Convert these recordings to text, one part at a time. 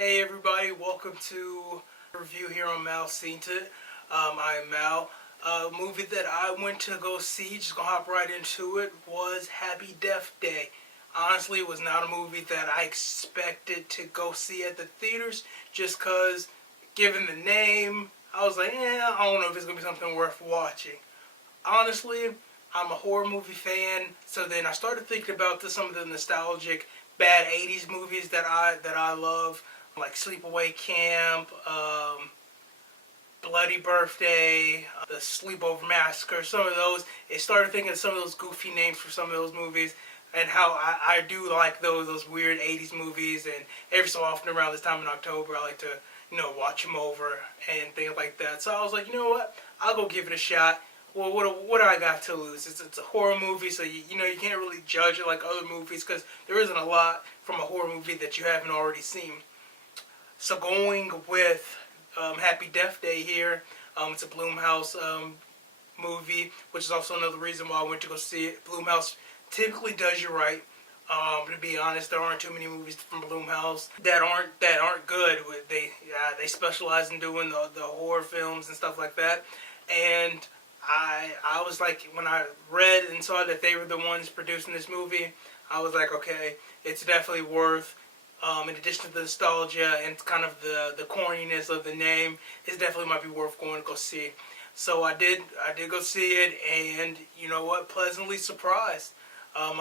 Hey everybody, welcome to a review here on Mal Seen It. I am Mal. A movie that I went to go see, just gonna hop right into it, was Happy Death Day. Honestly, it was not a movie that I expected to go see at the theaters, just cause, given the name, I was like, I don't know if it's gonna be something worth watching. Honestly, I'm a horror movie fan, so then I started thinking about some of the nostalgic bad 80s movies that I love, like Sleepaway Camp, Bloody Birthday, The Sleepover Massacre, some of those. It started thinking of some of those goofy names for some of those movies, and how I do like those weird 80s movies, and every so often around this time in October I like to, watch them over and things like that. So I was like, you know what, I'll go give it a shot. Well, what do I got to lose? It's a horror movie, so you can't really judge it like other movies, because there isn't a lot from a horror movie that you haven't already seen. So going with Happy Death Day here, it's a Blumhouse movie, which is also another reason why I went to go see it. Blumhouse typically does you right. To be honest, there aren't too many movies from Blumhouse that aren't good. They specialize in doing the horror films and stuff like that, and I was like, when I read and saw that they were the ones producing this movie, I was like, okay, it's definitely worth, in addition to the nostalgia and kind of the corniness of the name, it definitely might be worth going to go see. So I did go see it, and you know what, pleasantly surprised. I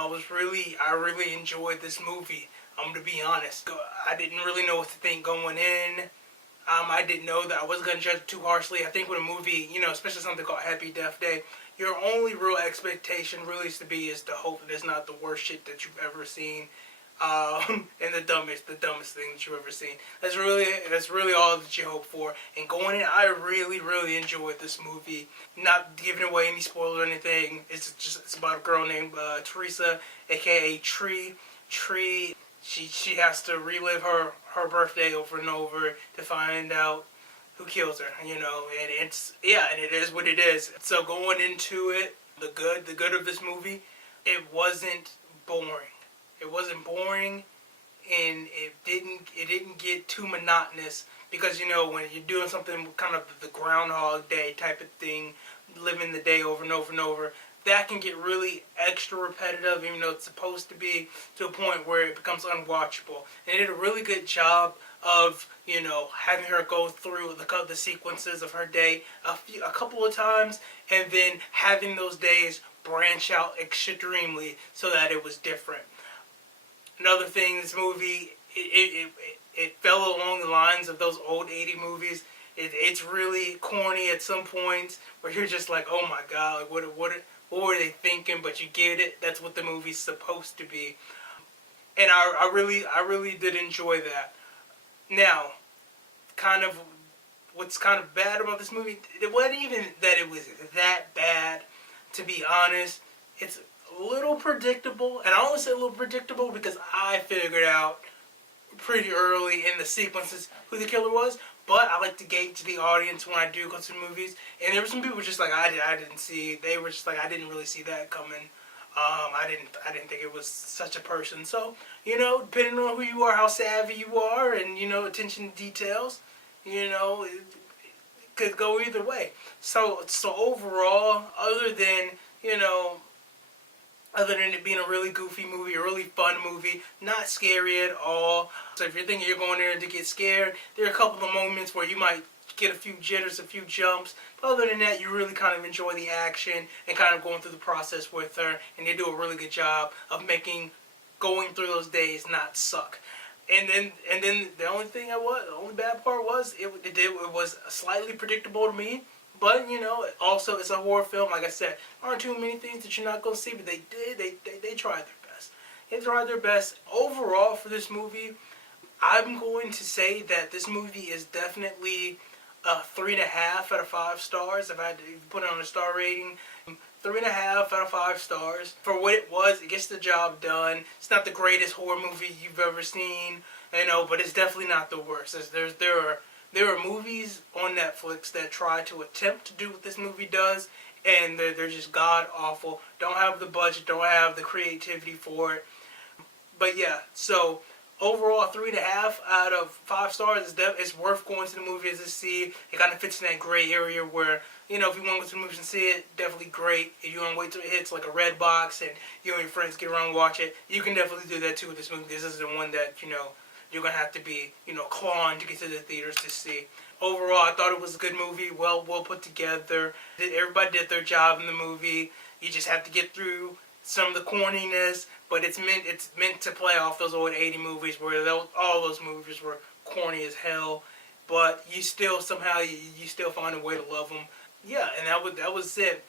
really enjoyed this movie. To be honest, I didn't really know what to think going in. I didn't know that I wasn't going to judge too harshly. I think with a movie, especially something called Happy Death Day, your only real expectation really is to hope that it's not the worst shit that you've ever seen, and the dumbest thing that you've ever seen. That's really all that you hope for. And going in, I really enjoyed this movie. Not giving away any spoilers or anything. It's about a girl named Teresa, aka Tree. Tree. She has to relive her birthday over and over to find out who kills her, and it is what it is. So going into it, the good of this movie, it wasn't boring. It wasn't boring, and it didn't get too monotonous, because when you're doing something kind of the Groundhog Day type of thing, living the day over and over and over, that can get really extra repetitive, even though it's supposed to be, to a point where it becomes unwatchable. And it did a really good job of, having her go through the sequences of her day a couple of times, and then having those days branch out extremely so that it was different. Another thing, this movie, it fell along the lines of those old 80 movies. It's really corny at some points, where you're just like, oh my god, like what were they thinking? But you get it. That's what the movie's supposed to be, and I really did enjoy that. Now, what's kind of bad about this movie, it wasn't even that it was that bad. To be honest, it's a little predictable, and I only say a little predictable because I figured out pretty early in the sequences who the killer was. But I like to gauge the audience when I do go to the movies. And there were some people just like, I didn't see. They were just like, I didn't really see that coming. I didn't think it was such a person. So, depending on who you are, how savvy you are, and attention to details, it could go either way. So overall, other than it being a really goofy movie, a really fun movie, not scary at all. So if you're thinking you're going there to get scared, there are a couple of moments where you might get a few jitters, a few jumps. But other than that, you really kind of enjoy the action and kind of going through the process with her. And they do a really good job of making going through those days not suck. And then the only bad part was it was slightly predictable to me. But, also it's a horror film. Like I said, there aren't too many things that you're not going to see, but they tried their best. They tried their best. Overall, for this movie, I'm going to say that this movie is definitely 3.5 out of 5 stars. If I had to put it on a star rating, 3.5 out of 5 stars. For what it was, it gets the job done. It's not the greatest horror movie you've ever seen, but it's definitely not the worst. There are movies on Netflix that try to attempt to do what this movie does, and they're just god awful. Don't have the budget, don't have the creativity for it. But yeah, so overall 3.5 out of 5 stars. It's worth going to the movies to see. It kind of fits in that gray area where, you know, if you want to go to the movies and see it, definitely great. If you want to wait till it hits like a red box and you and your friends get around and watch it, you can definitely do that too with this movie. This is the one that, you know, you're going to have to be, you know, clawing to get to the theaters to see. Overall, I thought it was a good movie, well put together. Everybody did their job in the movie. You just have to get through some of the corniness, but it's meant to play off those old 80 movies where all those movies were corny as hell, but you still somehow you still find a way to love them. Yeah, and that was it.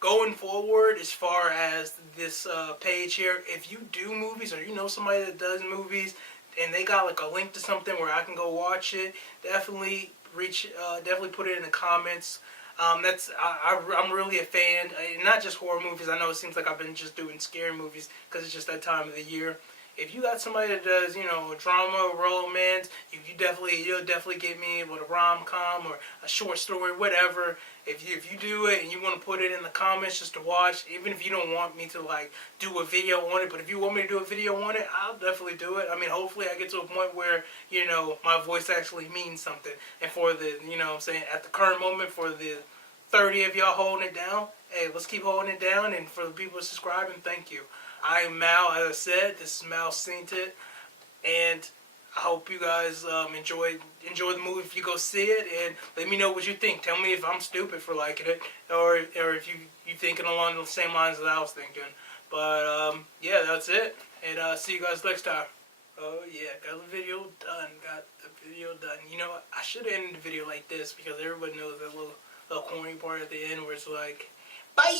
Going forward, as far as this page here, if you do movies or you know somebody that does movies and they got like a link to something where I can go watch it, definitely definitely put it in the comments. I'm really a fan, not just horror movies. I know it seems like I've been just doing scary movies because it's just that time of the year. If you got somebody that does, you know, drama, romance, you'll definitely get me with a rom-com or a short story, whatever. If you do it and you want to put it in the comments just to watch, even if you don't want me to like do a video on it, but if you want me to do a video on it, I'll definitely do it. I mean, hopefully I get to a point where, you know, my voice actually means something. And for the, you know what I'm saying, at the current moment, for the 30 of y'all holding it down, hey, let's keep holding it down. And for the people subscribing, thank you. I am Mal, as I said. This is Mal Sainted, and I hope you guys enjoy the movie if you go see it, and let me know what you think. Tell me if I'm stupid for liking it, or if you thinking along the same lines that I was thinking. But yeah, that's it, and see you guys next time. Oh yeah, got the video done. You know what? I should have ended the video like this because everybody knows that little corny part at the end where it's like, bye.